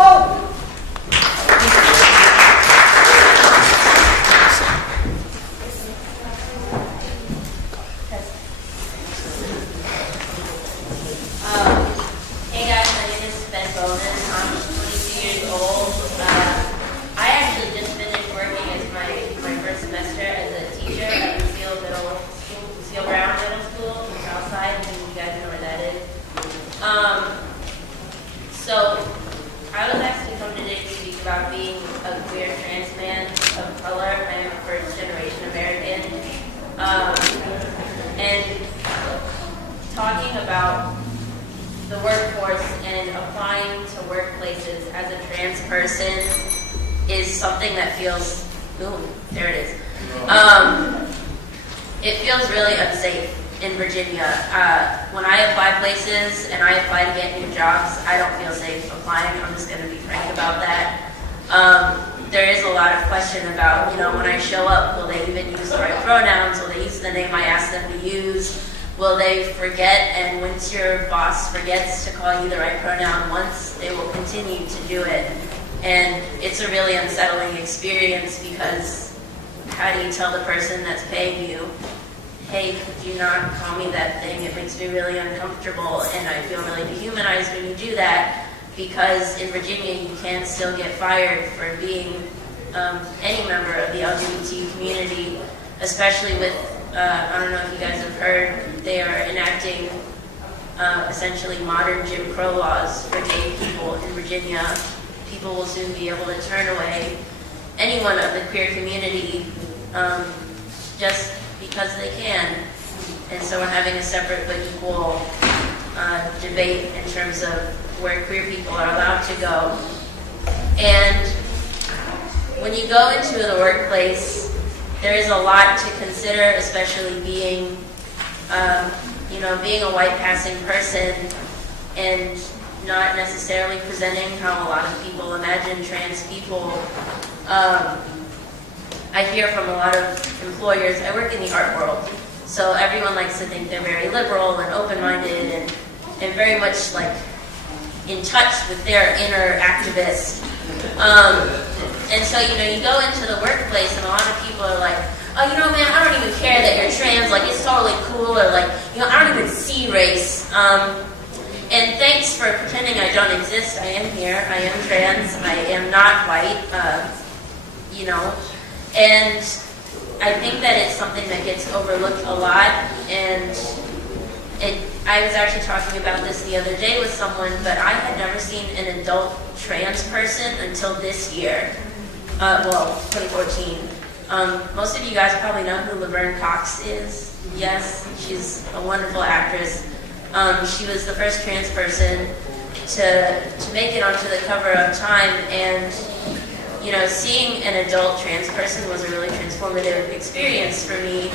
vote. Hey guys, my name is Ben Bowman. I'm 22 years old. I actually just finished working as my first semester as a teacher at Lucille Brown Middle School in Southside, and you guys know where that is. So I was asked to come today to speak about being a queer trans man of color. I am a first generation American. And talking about the workforce and applying to workplaces as a trans person is something that feels, there it is. It feels really unsafe in Virginia. When I apply places and I apply to get new jobs, I don't feel safe applying. I'm just going to be frank about that. There is a lot of question about, when I show up, will they even use the right pronouns? Will they use the name I asked them to use? Will they forget, and once your boss forgets to call you the right pronoun once, they will continue to do it. And it's a really unsettling experience because how do you tell the person that's paying you, hey, could you not call me that thing? It makes me really uncomfortable and I feel really dehumanized when you do that, because in Virginia you can still get fired for being any member of the LGBT community, especially with I don't know if you guys have heard, they are enacting essentially modern Jim Crow laws for gay people in Virginia. People will soon be able to turn away anyone of the queer community just because they can. And so we're having a separate but equal debate in terms of where queer people are allowed to go. And when you go into the workplace, there is a lot to consider, especially being, being a white passing person and not necessarily presenting how a lot of people imagine trans people. I hear from a lot of employers, I work in the art world, so everyone likes to think they're very liberal and open-minded and very much like in touch with their inner activist. And so, you go into the workplace and a lot of people are like, oh, man, I don't even care that you're trans, like, it's totally cool, or like, I don't even see race. And thanks for pretending I don't exist. I am here, I am trans, I am not white, and I think that it's something that gets overlooked a lot, and I was actually talking about this the other day with someone, but I had never seen an adult trans person until this year. 2014. Most of you guys probably know who Laverne Cox is. Yes, she's a wonderful actress. She was the first trans person to make it onto the cover of Time, and seeing an adult trans person was a really transformative experience for me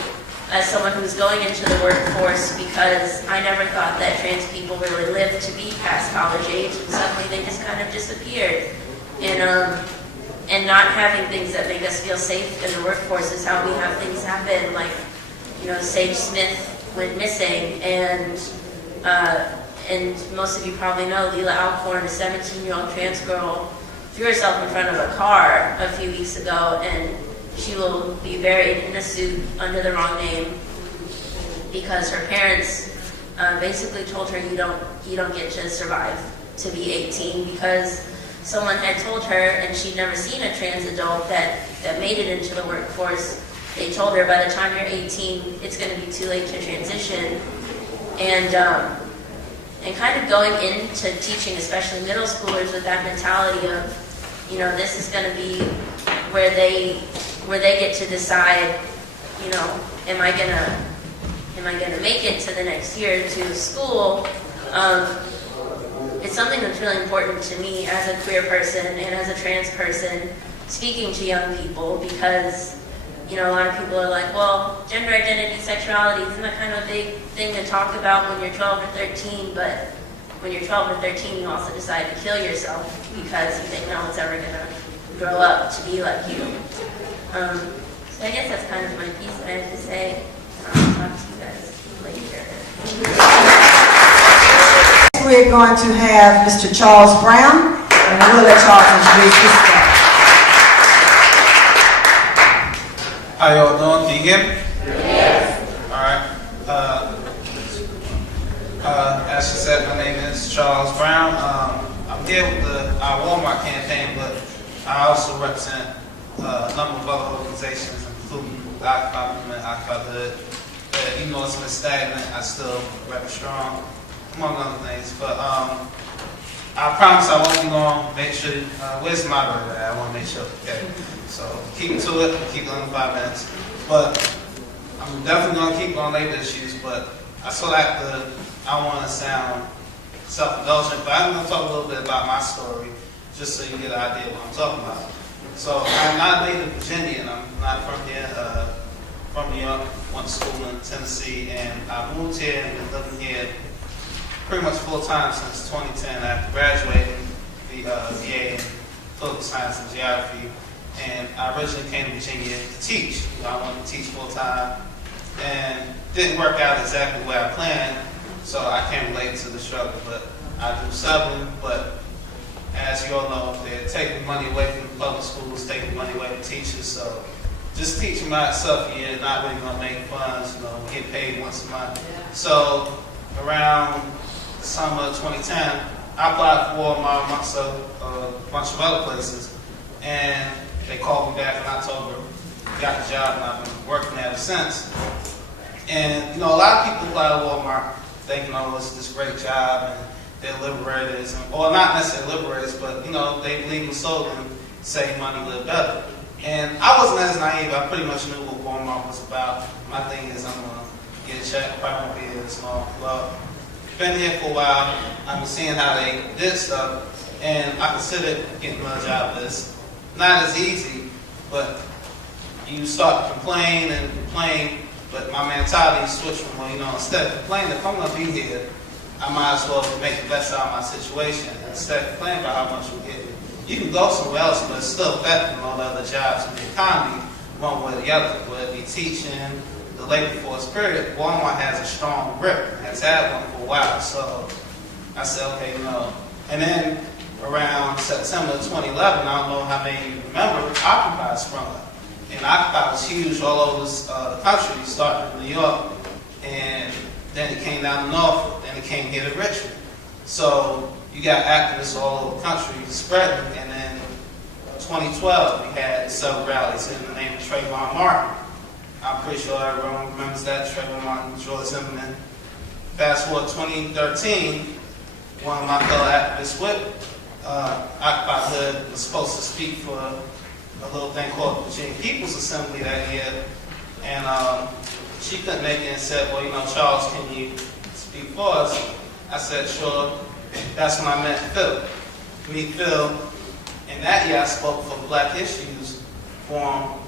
as someone who's going into the workforce, because I never thought that trans people really lived to be past college age, and suddenly they just kind of disappeared. And not having things that make us feel safe in the workforce is how we have things happen, like, Sage Smith went missing, and most of you probably know Leela Alcorn, a 17-year-old trans girl, threw herself in front of a car a few weeks ago, and she will be buried in a suit under the wrong name because her parents basically told her you don't get to survive to be 18, because someone had told her, and she'd never seen a trans adult that made it into the workforce. They told her by the time you're 18, it's going to be too late to transition. And kind of going into teaching, especially middle schoolers, with that mentality of, this is going to be where they get to decide, am I gonna make it to the next year to school? It's something that's really important to me as a queer person and as a trans person speaking to young people, because a lot of people are like, well, gender identity, sexuality isn't that kind of a big thing to talk about when you're 12 or 13, but when you're 12 or 13 you also decide to kill yourself because you think no one's ever going to grow up to be like you. So I guess that's kind of my piece that I have to say. I'll talk to you guys later. We're going to have Mr. Charles Brown. And we'll let Charles introduce his staff. How y'all doing? Can you hear me? Yes. All right. As she said, my name is Charles Brown. I'm here with our Walmart campaign, but I also represent a number of other organizations, including the Occupy Movement, Occupy the Hood. Even though it's been stagnant, I still rep strong, among other things. But I promise I won't be long. Make sure, where's the moderator at? I want to make sure, okay. So keep it to it, keep it under 5 minutes. But I'm definitely going to keep on labor issues, but I feel like I want to sound self-indulgent, but I'm going to talk a little bit about my story, just so you get an idea of what I'm talking about. So I'm not native Virginian, I'm not from here, from New York, went to school in Tennessee, and I moved here and been living here pretty much full-time since 2010 after graduating the BA in political science and geography. And I originally came to Virginia to teach. I wanted to teach full-time, and didn't work out exactly the way I planned, so I can't relate to the struggle. But I do subbing, but as you all know, they're taking money away from the public schools, taking money away from teachers, so just teaching by itself, you're not really going to make funds, we get paid once a month. Yeah. So around the summer of 2010, I applied for Walmart amongst a bunch of other places, and they called me back in October, got the job, and I've been working there ever since. And, a lot of people apply to Walmart thinking, it's this great job, and they're liberators, or not necessarily liberators, but, they believe in slogan, save money, live better. And I wasn't as naive. I pretty much knew what Walmart was about. My thing is I'm going to get a check, probably won't be here this long. Well, been here for a while. I've been seeing how they did stuff, and I considered getting another job. This not as easy, but you start to complain and complain, but my mentality switched from, instead of complaining, if I'm going to be here, I might as well make the best out of my situation. Instead of complaining about how much we're getting. You can go somewhere else, but it's still affecting all the other jobs in the economy, one way or the other. Whether it be teaching, the labor force, period. Walmart has a strong grip, has had one for a while. So I said, okay, And then around September 2011, I don't know how many of you remember, Occupy sprung up. And Occupy was huge all over the country. It started in New York, and then it came down the north, then it came here to Richmond. So you got activists all over the country spreading, and then 2012 we had several rallies in the name of Trayvon Martin. I'm pretty sure everyone remembers that, Trayvon Martin, George Zimmerman. Fast forward 2013, one of my fellow activists with Occupy Hood was supposed to speak for a little thing called the Virginia People's Assembly that year, and she couldn't make it and said, well, Charles, can you speak for us? I said, sure. That's when I met Phil. Meet Phil. And that year I spoke for the Black Issues Forum,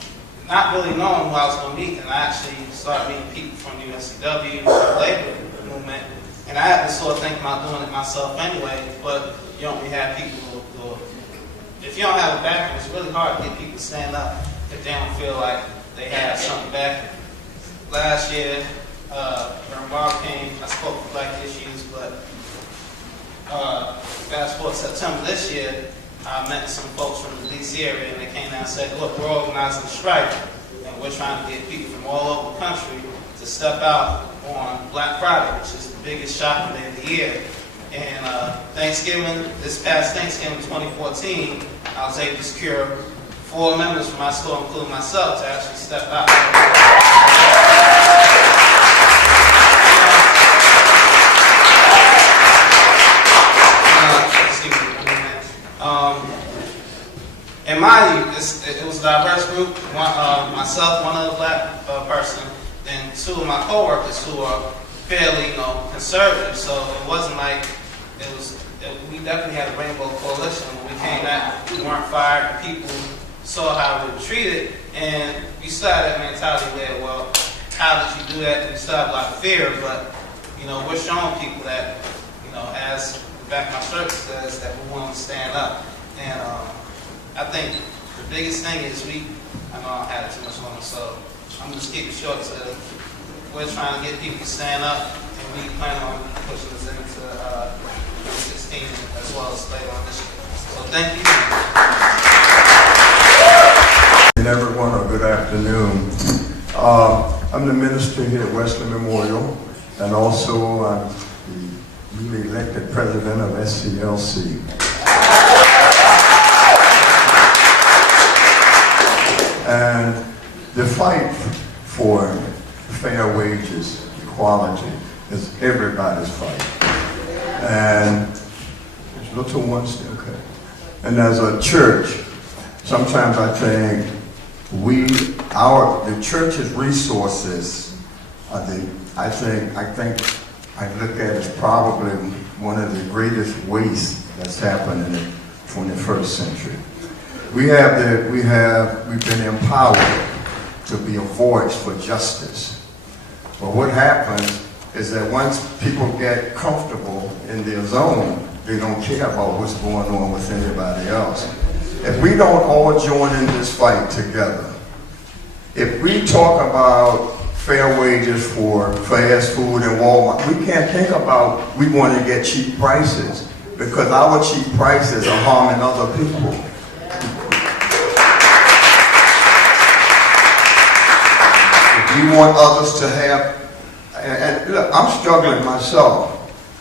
not really knowing who I was going to meet. And I actually started meeting people from UNCW, the labor movement. And I had to sort of think about doing it myself anyway, but you don't really have people who do it. If you don't have a background, it's really hard to get people to stand up if they don't feel like they have something back. Last year, when Bob came, I spoke for Black Issues, but fast forward September this year, I met some folks from the DC area, and they came down and said, look, we're organizing a strike, and we're trying to get people from all over the country to step out on Black Friday, which is the biggest shopping day of the year. And this past Thanksgiving 2014, I was able to secure 4 members from my store, including myself, to actually step out. And mind you, it was a diverse group. Myself, one other Black person, and 2 of my coworkers who are fairly, conservative. So it wasn't like we definitely had a rainbow coalition. When we came back, we weren't fired. People saw how we were treated, and we still had that mentality where, well, how did you do that? And we still have a lot of fear, but we're showing people that, as the back of my shirt says, that we want to stand up. And I think the biggest thing is I know I had too much longer, so I'm just keep it short. So we're trying to get people to stand up, and we plan on pushing this into 2016 as well as later on this year. So thank you. And everyone, or good afternoon. I'm the minister here at Wesley Memorial, and also I'm the newly elected president of SCLC. And the fight for fair wages, equality, is everybody's fight. And there's little ones, okay. And as a church, sometimes I think the church's resources are I look at it as probably one of the greatest wastes that's happened in the 21st century. We've been empowered to be a voice for justice. But what happens is that once people get comfortable in their zone, they don't care about what's going on with anybody else. If we don't all join in this fight together, if we talk about fair wages for fast food and Walmart, we can't think about we want to get cheap prices, because our cheap prices are harming other people. If we want others to have, and look, I'm struggling myself,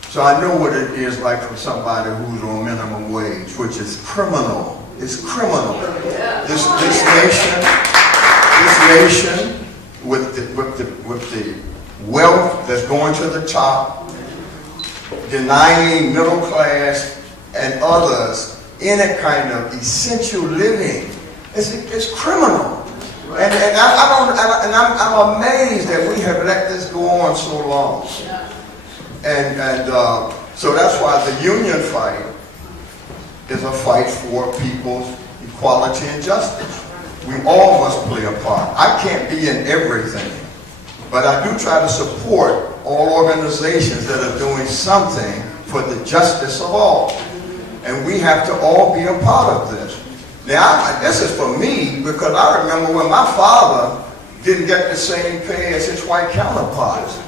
so I know what it is like for somebody who's on minimum wage, which is criminal. It's criminal. This nation, with the wealth that's going to the top, denying middle class and others any kind of essential living, it's criminal. And I'm amazed that we have let this go on so long. So that's why the union fight is a fight for people's equality and justice. We all must play a part. I can't be in everything, but I do try to support all organizations that are doing something for the justice of all. And we have to all be a part of this. Now, this is for me, because I remember when my father didn't get the same pay as his white counterparts.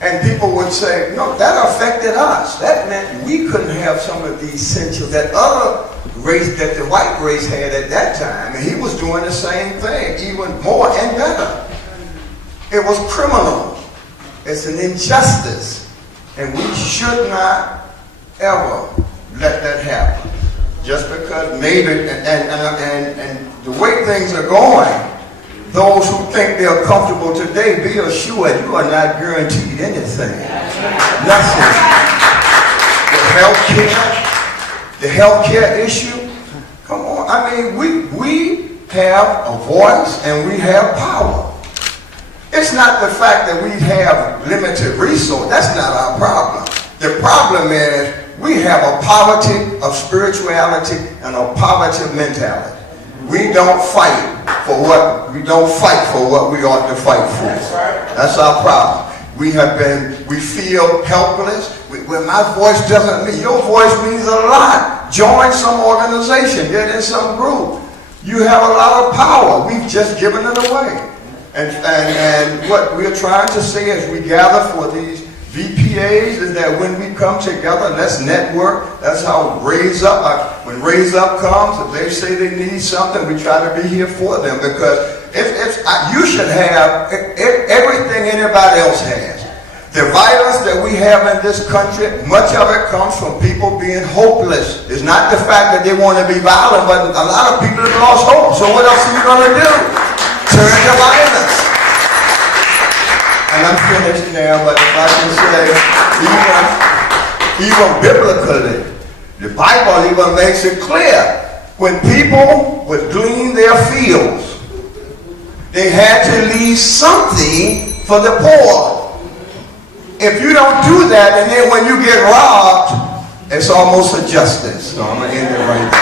And people would say, no, that affected us. That meant we couldn't have some of the essentials that other race, that the white race had at that time. And he was doing the same thing, even more and better. It was criminal. It's an injustice. And we should not ever let that happen. Just because maybe, and the way things are going, those who think they're comfortable today, be assured you are not guaranteed anything. Nothing. The healthcare issue, come on. I mean, we have a voice and we have power. It's not the fact that we have limited resources. That's not our problem. The problem is we have a poverty of spirituality and a poverty of mentality. We don't fight for what we ought to fight for. That's our problem. We feel helpless. When my voice doesn't mean, your voice means a lot. Join some organization, get in some group. You have a lot of power. We've just given it away. And what we're trying to say as we gather for these VPAs is that when we come together, let's network. That's how Raise Up, when Raise Up comes, if they say they need something, we try to be here for them, because you should have everything anybody else has. The violence that we have in this country, much of it comes from people being hopeless. It's not the fact that they want to be violent, but a lot of people have lost hope. So what else are you going to do? Turn to violence. And I'm finished now, but if I can say, even biblically, the Bible even makes it clear, when people would glean their fields, they had to leave something for the poor. If you don't do that, and then when you get robbed, it's almost a justice. So I'm going to end it right there.